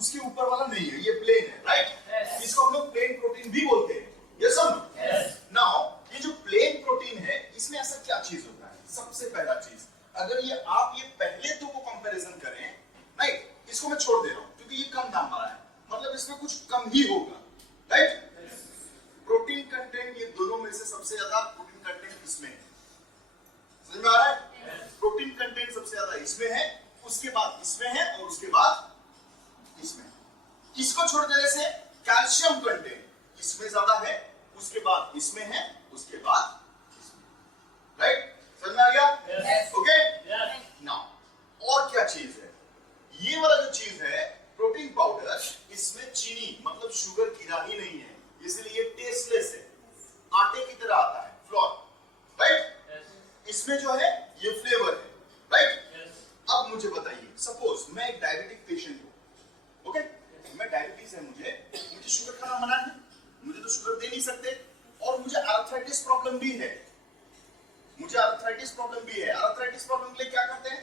उसके ऊपर वाला नहीं है, ये प्लेन है, राइट? इसको हम लोग प्लेन प्रोटीन भी बोलते हैं। यस और नो? नाउ ये जो प्लेन प्रोटीन है, इसमें ऐसा क्या चीज होता है? सबसे पहला चीज, अगर ये आप ये पहले दो को कंपैरिजन करें, राइट? इसको मैं छोड़ दे रहा हूं क्योंकि ये कम दाम वाला है, मतलब इसमें कुछ कम ही होगा, राइट? प्रोटीन कंटेंट ये दोनों में से सबसे ज्यादा प्रोटीन कंटेंट इसमें है। समझ में आ रहा है? प्रोटीन कंटेंट सबसे ज्यादा इसमें है, उसके बाद इसमें है, और उसके बाद इसमें। किसको छोड़ देने से? कैल्शियम कंटेंट इसमें ज्यादा है, उसके बाद इसमें है, उसके बाद इसमें, राइट? समझ में आ गया? ओके, नाउ और क्या चीज है? ये वाला जो चीज है प्रोटीन पाउडर, इसमें चीनी मतलब शुगर गिरा ही नहीं है, इसलिए टेस्टलेस है, आटे की तरह आता है, फ्लोर, राइट? इसमें जो है ये फ्लेवर है, राइट? अब मुझे बताइए, सपोज मैं एक डायबिटिक पेशेंट हूं, ओके? मैं डायबिटीज है, मुझे शुगर खाना मना है, मुझे तो शुगर दे नहीं सकते, और मुझे आर्थराइटिस प्रॉब्लम भी है, आर्थराइटिस प्रॉब्लम के लिए क्या करते हैं?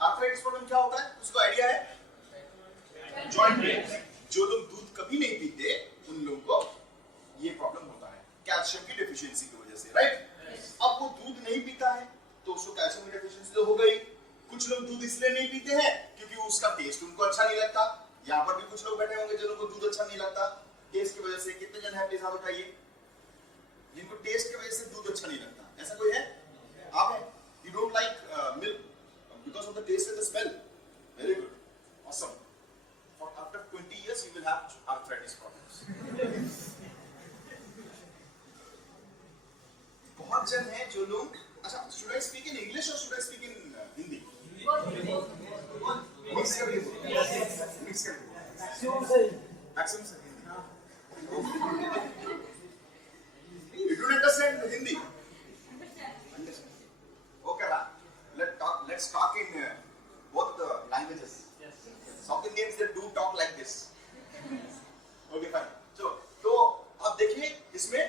आर्थराइटिस प्रॉब्लम क्या होता है, उसको आइडिया है? Joint pain. जो लोग दूध कभी नहीं पीते उन लोगों को ये प्रॉब्लम होता है कैल्शियम की डेफिशिएंसी की वजह से, राइट? अब वो दूध नहीं पीता है तो उसको कैल्शियम की डेफिशिएंसी तो हो गई। कुछ लोग दूध इसलिए नहीं पीते हैं क्योंकि उसका टेस्ट उनको अच्छा नहीं लगता। यहाँ पर भी कुछ लोग बैठे होंगे जिनको दूध अच्छा नहीं लगता टेस्ट की वजह से। कितने जन है प्लीज हाथ उठाइए जिनको टेस्ट की वजह से दूध अच्छा नहीं लगता? ऐसा कोई है? आप है? You don't like milk because of the taste and the smell. Very good, awesome. For after 20 years you will have arthritis problems. बहुत जन है जो लोग, अच्छा, should I speak in English or should I speak in Hindi? Mix करके बोलो, mix करके बोलो, maximum से Hindi. You don't understand Hindi? Okay, let's talk in both the languages. South Indians they do talk like this. Okay, fine. So अब देखिए इसमें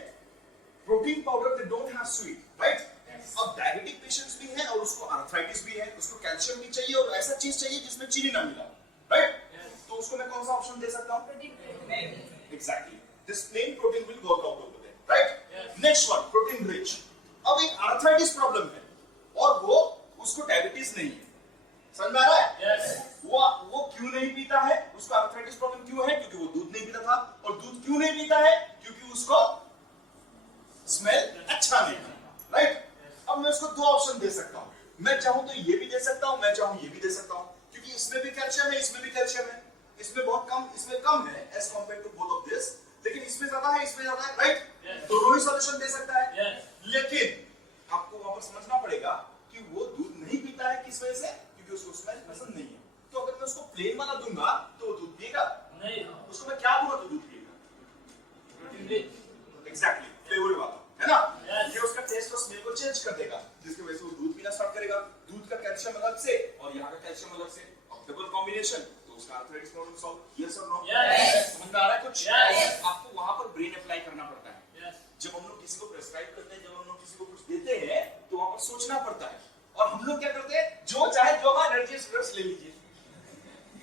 protein powder they don't have sweet, right? अब diabetic patients भी हैं और उसको arthritis भी है, उसको कैल्शियम भी चाहिए और ऐसा चीज चाहिए जिसमें चीनी ना मिला, राइट? तो उसको मैं कौन सा ऑप्शन दे सकता हूँ? Exactly. This plain protein will work out over there, right? Next one, protein rich. अब एक आर्थराइटिस प्रॉब्लम है और वो उसको डायबिटीज नहीं है, समझ में आ रहा है? वो क्यों नहीं पीता है? उसको आर्थराइटिस प्रॉब्लम क्यों है? क्योंकि वो दूध नहीं पीता था। और दूध क्यों नहीं पीता है? क्योंकि उसको स्मेल अच्छा नहीं है, राइट? अब मैं उसको दो ऑप्शन दे सकता हूँ, मैं चाहूँ तो ये भी दे सकता हूँ, मैं चाहूँ ये भी दे सकता हूँ, क्योंकि इसमें भी कैल्शियम है, इसमें भी कैल्शियम है, इसमें बहुत कम, इसमें कम है as compare to both of this, लेकिन इसमें ज्यादा है, इसमें ज्यादा है, राइट? दोनों ही सॉल्यूशन दे सकता है। लेकिन आपको वहां पर समझना पड़ेगा कि वो दूध नहीं पीता है किस वजह से? क्योंकि उसको स्मेल पसंद नहीं है। तो अगर मैं उसको प्लेन वाला दूंगा तो वो दूध पिएगा नहीं, उसको मैं क्या दूंगा तो दूध पिएगा? एग्जैक्टली, फ्लेवर वाला, है ना? ये उसका टेस्ट और स्मेल को चेंज कर देगा, जिसकी वजह से वो दूध पीना स्टार्ट करेगा। दूध का कैल्शियम अलग से और यहाँ का कैल्शियम अलग से, डबल कॉम्बिनेशन, तो उसका आर्थराइटिस प्रॉब्लम सॉल्व। यस और नो? समझ में आ रहा है कुछ? आपको वहां पर ब्रेन अप्लाई करना पड़ता है। जब हम लोग किसी को प्रेस्क्राइब करते हैं, जब हम लोग किसी को कुछ देते हैं तो वहां पर सोचना पड़ता है। और हम लोग क्या करते हैं, जो चाहे जो एनर्जी ड्रिंक्स ले लीजिए,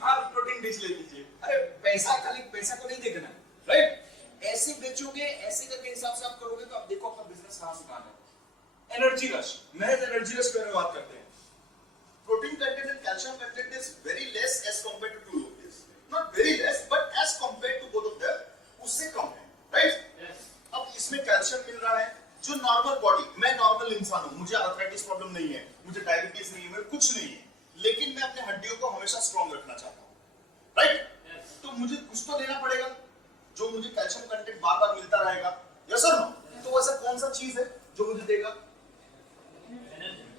आप प्रोटीन रिच ले लीजिए, अरे पैसा खाली पैसा को नहीं देखना, राइट? ऐसे बेचोगे, ऐसे करके हिसाब से आप करोगे तो आप देखो आपका बिजनेस कहां से कहां है। एनर्जी रश, महज एनर्जी रश के बारे में बात करते हैं। Protein content and calcium content is very less as compare to two of this, not very less but as compare to both of them उससे कम है, राइट? अब इसमें कैल्शियम मिल रहा है, जो नॉर्मल बॉडी, मैं नॉर्मल इंसान हूं, मुझे आर्थराइटिस प्रॉब्लम नहीं है, मुझे डायबिटीज नहीं है, मुझे कुछ नहीं है, लेकिन मैं अपने हड्डियों को हमेशा स्ट्रांग रखना चाहता हूं, राइट? तो मुझे कुछ तो लेना पड़ेगा जो मुझे कैल्शियम कंटेंट बार बार मिलता रहेगा, यस और नो? तो वैसा कौन सा चीज है जो मुझे देगा?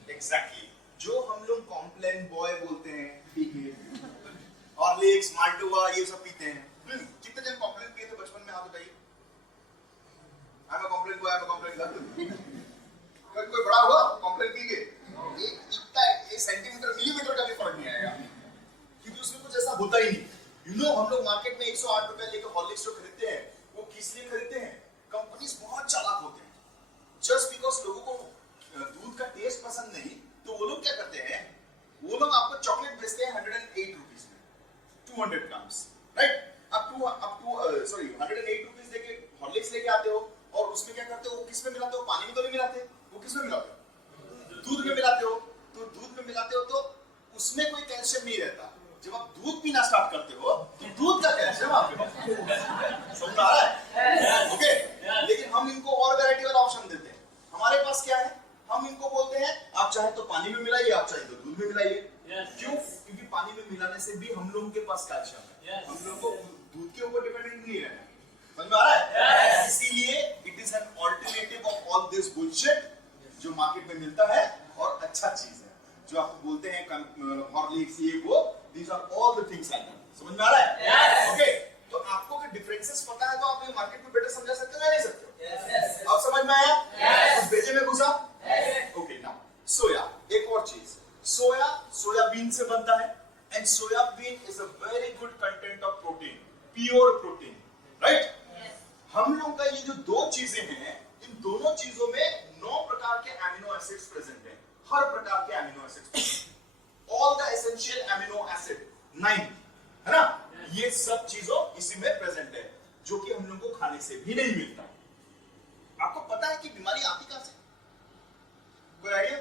एग्जैक्टली, जो हम लोग कॉम्प्लेन बॉय बोलते हैं, ठीक है, हॉर्लिक्स, माल्टोवा ये सब पीते हैं। कितने जन कॉम्प्लेन पिए थे बचपन में? हाथ उठाइए। I am a Complan boy, I am a Complan girl. कभी कोई बड़ा हुआ कॉम्प्लेन पी के? एक सेंटीमीटर मिलीमीटर का भी फर्क नहीं आएगा, क्योंकि उसमें कुछ ऐसा होता ही नहीं। हम लोग मार्केट में 108 रुपए लेकर हॉर्लिक्स जो खरीदते हैं, वो किस लिए खरीदते हैं? कंपनीज बहुत चालाक होते हैं, जस्ट बिकॉज लोगों को दूध का टेस्ट पसंद नहीं, तो वो लोग क्या करते हैं, वो लोग आपको चॉकलेट बेचते हैं 108 रुपीस में, 200 ग्राम्स, राइट? अब 108 रुपीस देके हॉर्लिक्स लेके आते हो और उसमें क्या करते हो, वो किस में मिलाते हो? पानी में तो नहीं मिलाते, वो किस में मिलाते हो? दूध में मिलाते हो। तो दूध में मिलाते हो तो उसमें कोई कैल्शियम नहीं रहता। जब आप दूध पीना स्टार्ट करते हो तो दूध का कैल्शियम आपके पास, समझ आ रहा है? ओके, लेकिन हम इनको और वैरायटी वाला ऑप्शन देते हैं। हमारे पास क्या है, हम इनको बोलते हैं आप चाहे तो पानी में मिलाइए, आप चाहे तो दूध में मिलाइए। क्यों? क्योंकि पानी में मिलाने से भी हम लोगों के पास कैल्शियम है, हम लोग को दूध के ऊपर डिपेंडेंट नहीं रहना है, समझ में आ रहा है? इसीलिए it is an alternative of all this bullshit जो मार्केट में मिलता है और अच्छा चीज है, जो आपको बोलते हैं हॉर्लिक्स ये वो, these are all the things like that. समझ में आ रहा है? ओके, तो आपको अगर डिफरेंसेस पता है तो आप मार्केट में बेटर समझा सकते हो या नहीं सकते हो? अब समझ में आया? कुछ भेजे में घुसा? protein is a very good content of protein, pure protein, right? हम लोगों का ये जो दो चीजें हैं, इन दोनों चीजों में 9 प्रकार के अमीनो एसिड्स प्रेजेंट हैं, हर प्रकार के amino acids, all the essential amino acid 9, है ना? ये सब चीजों इसी में प्रेजेंट है, जो कि हम लोगों को खाने से भी नहीं मिलता। आपको पता है कि बीमारी आती कहां से? कोई आइडिया?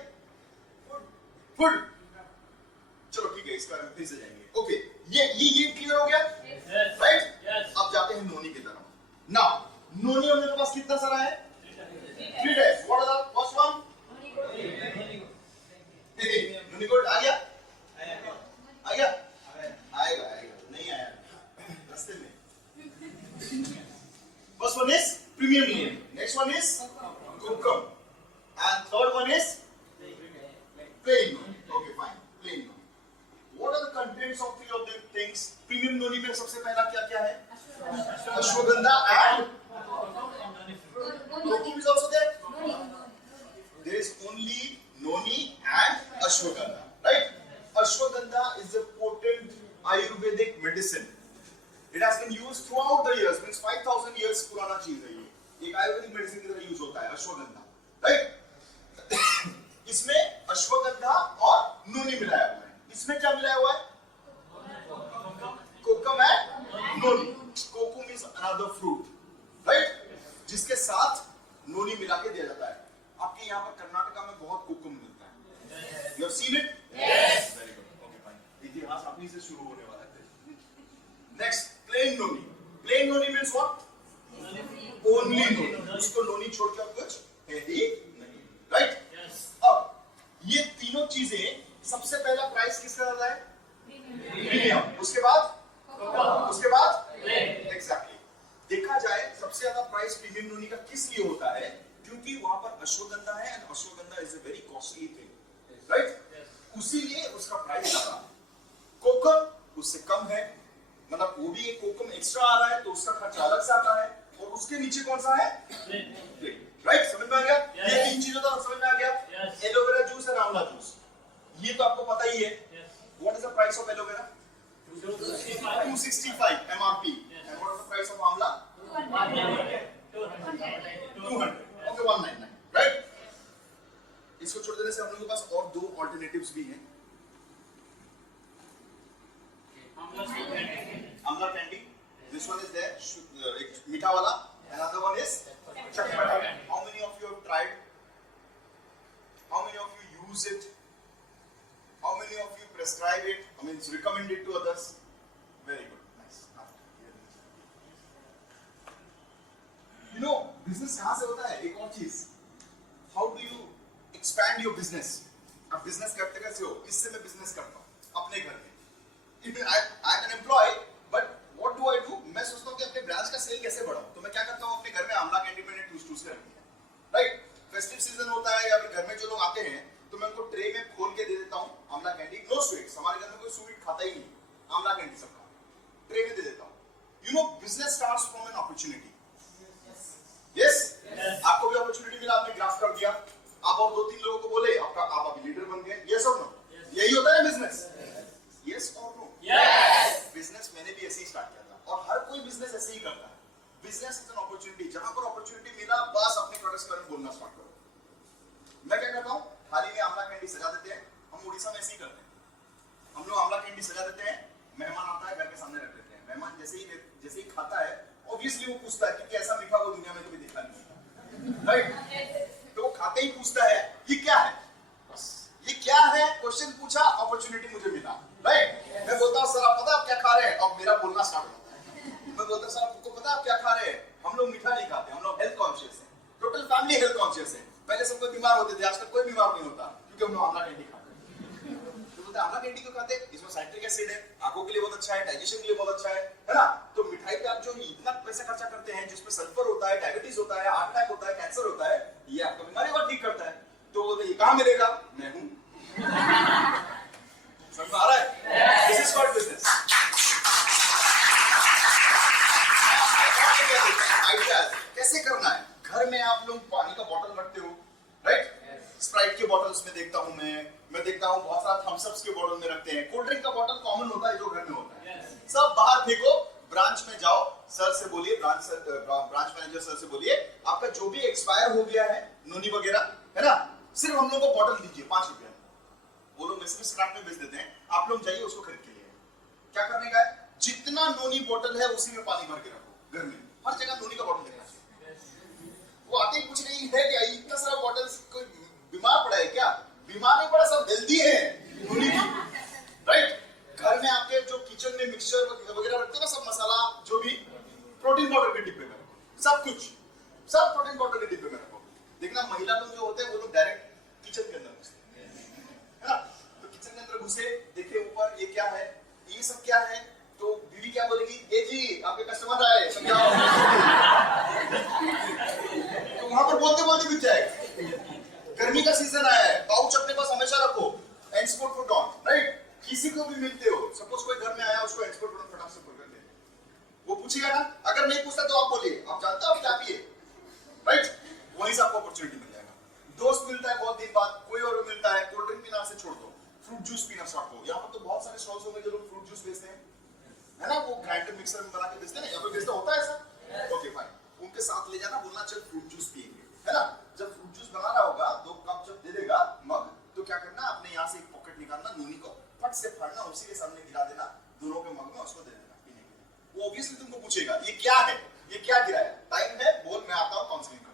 फूड। चलो ठीक है, इसके बारे में फिर से जाएंगे। ओके, ये क्लियर हो गया, राइट? अब जाते हैं नोनी की तरफ। नाउ नोनी हम लोग के पास कितना सारा है? 3 types. What are the first one? Noni code आ गया? आ गया? आएगा नहीं आया रास्ते में। फर्स्ट वन इज प्रीमियम लीनियम, next one is kokum, and third one is plain noni. Okay, fine, plain noni. What are the contents of 3 of them things? Premium noni में सबसे पहला क्या है? Ashwagandha and kokum is also there. There is only noni and ashwagandha, right? Ashwagandha is a potent Ayurvedic medicine. It has been used throughout the years, means 5000 years पुराना चीज है ये। एक आयुर्वेदिक मेडिसिन की तरह यूज होता है अश्वगंधा, right? इसमें अश्वगंधा और नोनी मिलाया हुआ है। इसमें क्या मिलाया हुआ है? Kokum and noni. Kokum is another fruit, right? जिसके साथ नोनी मिला के दिया जाता है। आपके यहाँ पर कर्नाटका में बहुत कोकुम मिलता है। You have seen it? Yes. Very good. Okay, fine. इतिहास अपनी से शुरू होने वाला है। Next, plain noni. Plain noni means what? Only noni. उसको नोनी छोड़ के कुछ है ही नहीं, राइट? अब ये तीनों चीजें, सबसे पहला प्राइस किसका रहता है? प्रीमियम। उसके बाद एग्जैक्टली। देखा जाए सबसे ज्यादा प्राइस प्रीमियम नोनी का किस लिए होता है? क्योंकि वहां पर अश्वगंधा है, and ashwagandha is a very costly thing, right? उसीलिए उसका प्राइस ज्यादा। कोकम उससे कम है, मतलब वो भी एक कोकम एक्स्ट्रा आ रहा है तो उसका खर्चा अलग से आता है, और उसके नीचे कौन सा है? राइट? समझ में आ गया? ये 3 चीजों तो समझ में आ गया। एलोवेरा जूस और आंवला जूस, ये तो आपको पता ही है। What is the price of aloe vera? 265 MRP, and what is the price of amla? 200. Okay, 199, right? इसको छोड़ देने से हम लोगों के पास और 2 अल्टरनेटिव्स भी हैं। आंवला candy, this one is there, एक मीठा वाला, another one is चटपटा। How many of you have tried? How many of you use it? How many of you prescribe it? I mean, recommend it to others? Very good, nice. You know, business कहाँ से होता है? एक और चीज, how do you expand your business? आप business करते कैसे हो? इससे मैं business करता हूँ अपने घर में। I'm an employee, but what do I do? मैं सोचता हूँ कि अपने ब्रांच का सेल कैसे बढ़ाऊँ? तो मैं क्या करता हूँ, अपने घर में आंवला कैंडी मैंने टूस के रखी है, राइट? फेस्टिव सीजन होता है या फिर घर में जो लोग आते हैं तो मैं उनको ट्रे में खोल के दे देता हूँ आंवला कैंडी। नो स्वीट्स, हमारे घर में कोई स्वीट खाता ही नहीं, आंवला कैंडी सबका ट्रे में दे देता हूँ। You know, business starts from an opportunity. Yes, आपको भी अपॉर्चुनिटी मिला, आपने ग्राफ कर दिया, आप और 2-3 लोगों को बोले, आप अभी लीडर बन गए। यस और नो? यही होता है बिजनेस। यस और नो? यस। बिजनेस मैंने भी ऐसे ही स्टार्ट किया था, और हर कोई बिजनेस ऐसे ही करता है। Business is an opportunity. जहां पर अपॉर्चुनिटी मिला, बस अपने प्रोडक्ट्स के बारे में बोलना स्टार्ट करो। मैं क्या करता हूँ, थाली में आंवला कैंडी सजा देते हैं। हम उड़ीसा में ऐसे ही करते हैं। हम लोग आंवला कैंडी सजा देते हैं, मेहमान आता है घर के सामने रख देते हैं। मेहमान जैसे ही खाता है, ऑब्वियसली वो पूछता है क्योंकि ऐसा मीठा वो दुनिया में कभी देखा नहीं, राइट? तो वो खाते ही पूछता है ये क्या है, बस ये क्या है, क्वेश्चन पूछा, अपॉर्चुनिटी मुझे मिला, राइट? मैं बोलता हूँ सर आप पता आप क्या खा रहे हैं? अब मेरा बोलना स्टार्ट होता है। मैं बोलता हूँ सर आपको पता आप क्या खा रहे हैं? हम लोग मीठा नहीं खाते, हम लोग हेल्थ कॉन्शियस हैं, टोटल फैमिली हेल्थ कॉन्शियस है। पहले सब कोई बीमार होते थे, आजकल कोई बीमार नहीं होता क्योंकि हम लोग आंवला कैंडी खाते हैं। तो बोलते आंवला कैंडी क्यों खाते? इसमें साइट्रिक एसिड है, आंखों के लिए बहुत अच्छा है, डाइजेशन के लिए बहुत अच्छा है ना? तो मिठाई पे आप जो इतना पैसा खर्चा करते हैं, जिसमें सल्फर होता है, डायबिटीज होता है, हार्ट अटैक होता है, कैंसर होता है, ये आपको बीमारी को ठीक करता है। तो बोलते ये कहाँ मिलेगा? मैं हूँ। समझ में आ रहा है? This is called business. Ideas कैसे करना है? घर में आप लोग पानी का बोतल रखते हो, राइट? स्प्राइट के बॉटल्स में देखता हूं मैं देखता हूं बहुत सारा थम्स अप्स के बॉटल में रखते हैं। कोल्ड ड्रिंक का बॉटल कॉमन होता है जो घर में होता है, सब बाहर फेंको। ब्रांच में जाओ, सर से बोलिए, ब्रांच मैनेजर सर से बोलिए आपका जो भी एक्सपायर हो गया है नोनी वगैरह है ना, सिर्फ हम लोग को बॉटल दीजिए 5 रुपया। वो लोग वैसे भी स्क्रैप में बेच देते हैं, आप लोग जाइए उसको खरीद के लिए। क्या करने का है, जितना नोनी बॉटल है उसी में पानी भर के रखो। घर में हर जगह नोनी का बॉटल देखना चाहिए। वो आते ही पूछ रही है क्या इतना सारा बॉटल, कोई बीमार पड़ा है क्या? बीमार नहीं पड़ा, सब हेल्दी है नोनी, राइट। घर में आपके जो किचन में मिक्सचर वगैरह रखते हैं ना, सब मसाला जो भी, प्रोटीन पाउडर के डिब्बे में रखो, सब कुछ, सब प्रोटीन पाउडर के डिब्बे में रखो। देखना महिला लोग जो होते हैं वो लोग डायरेक्ट किचन के अंदर घुसते हैं, है ना। तो किचन के अंदर घुसे, देखे ऊपर ये क्या है, ये सब क्या है, तो बीवी क्या बोलेगी, ए जी आपके कस्टमर आए समझाओ। तो वहां पर बोलते बोलते बिक जाएगा। गर्मी का सीजन आया है, पाउच अपने पास हमेशा रखो, एक्सपोर्ट फूड ऑन, राइट। किसी को भी मिलते हो, सपोज कोई घर में आया, उसको एक्सपोर्ट फूड फटाक से पकड़ ले, वो पूछेगा ना, अगर नहीं पूछता तो आप बोलिए आप जानते हो आप क्या पिए, राइट। वहीं से आपको अपॉर्चुनिटी मिल जाएगा। दोस्त मिलता है बहुत दिन बाद, कोई और मिलता है, कोल्ड ड्रिंक पीना से छोड़ दो, फ्रूट जूस पीना स्टार्ट करो। यहाँ पर तो बहुत सारे स्टॉल्स होंगे जो लोग फ्रूट जूस बेचते हैं, है ना, वो ग्राइंडर मिक्सर में बना के बेचते हैं ना, यहाँ पे बेचता होता है ऐसा, ओके फाइन। उनके साथ ले जाना, बोलना चल फ्रूट जूस पिएंगे, है ना। जब फ्रूट जूस बना रहा होगा, 2 कप जब दे देगा मग, तो क्या करना, अपने यहाँ से एक पॉकेट निकालना, नूनी को फट से फाड़ना, उसी के सामने गिरा देना, दोनों के मग में उसको दे देना पीने के लिए। वो ऑब्वियसली तुमको पूछेगा ये क्या है, ये क्या गिरा है, टाइम है, बोल मैं आता हूँ काउंसलिंग।